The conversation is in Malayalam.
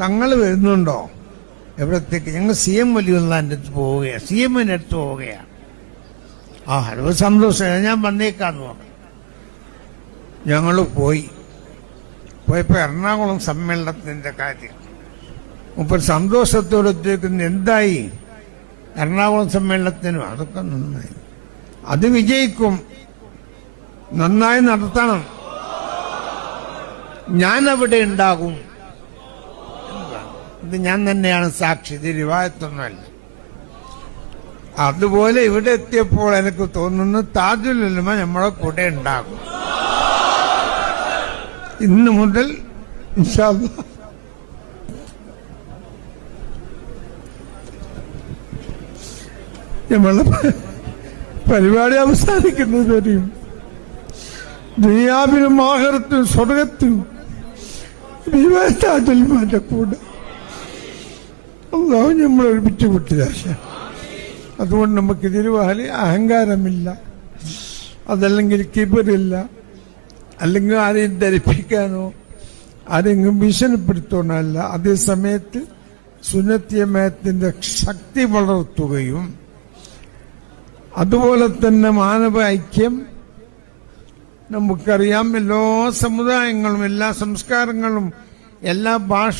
തങ്ങൾ വരുന്നുണ്ടോ? എവിടത്തേക്ക്? ഞങ്ങൾ CM വലിയുള്ള അടുത്ത് പോവുകയാണ്, CM-ന്റെ അടുത്ത് പോവുകയാണ്. അത് സന്തോഷം, ഞാൻ വന്നേക്കാന്ന് പറഞ്ഞു. ഞങ്ങൾ പോയപ്പോ എറണാകുളം സമ്മേളനത്തിന്റെ കാര്യം മുപ്പർ സന്തോഷത്തോടെ ചോദിക്കുന്നു, എന്തായി എറണാകുളം സമ്മേളനത്തിനും? അതൊക്കെ നന്നായി, അത് വിജയിക്കും, നന്നായി നടത്തണം, ഞാൻ അവിടെ ഉണ്ടാകും. ഇത് ഞാൻ തന്നെയാണ് സാക്ഷി, ഇത് റിവായത്തൊന്നുമല്ല. അതുപോലെ ഇവിടെ എത്തിയപ്പോൾ എനിക്ക് തോന്നുന്നു താജുൽ ഉലമ നമ്മളെ കൂടെ ഉണ്ടാകും. ഇന്ന് മുതൽ ഇൻഷാ അല്ലാഹ് നമ്മളെ പരിപാടി അവസാനിക്കുന്നത് വരെയും ദുനിയാവിലും ആഖിറത്തിലും സ്വർഗത്തിലും താജുൽ ഉലമയുടെ കൂടെ അല്ലാഹു നമ്മളെ ഒരുമിച്ച് വിട്ടുദാശ. അതുകൊണ്ട് നമുക്ക് തിരുവാലി അഹങ്കാരമില്ല, അതല്ലെങ്കിൽ കിബറില്ല, അല്ലെങ്കിൽ ആരെയും ധരിപ്പിക്കാനോ ആരെങ്കിലും ഭീഷണിപ്പെടുത്താനല്ല. അതേസമയത്ത് സുന്നത്തിയമയത്തിന്റെ ശക്തി വളർത്തുകയും അതുപോലെ തന്നെ മാനവ ഐക്യം നമുക്കറിയാം. എല്ലാ സമുദായങ്ങളും എല്ലാ സംസ്കാരങ്ങളും എല്ലാ ഭാഷ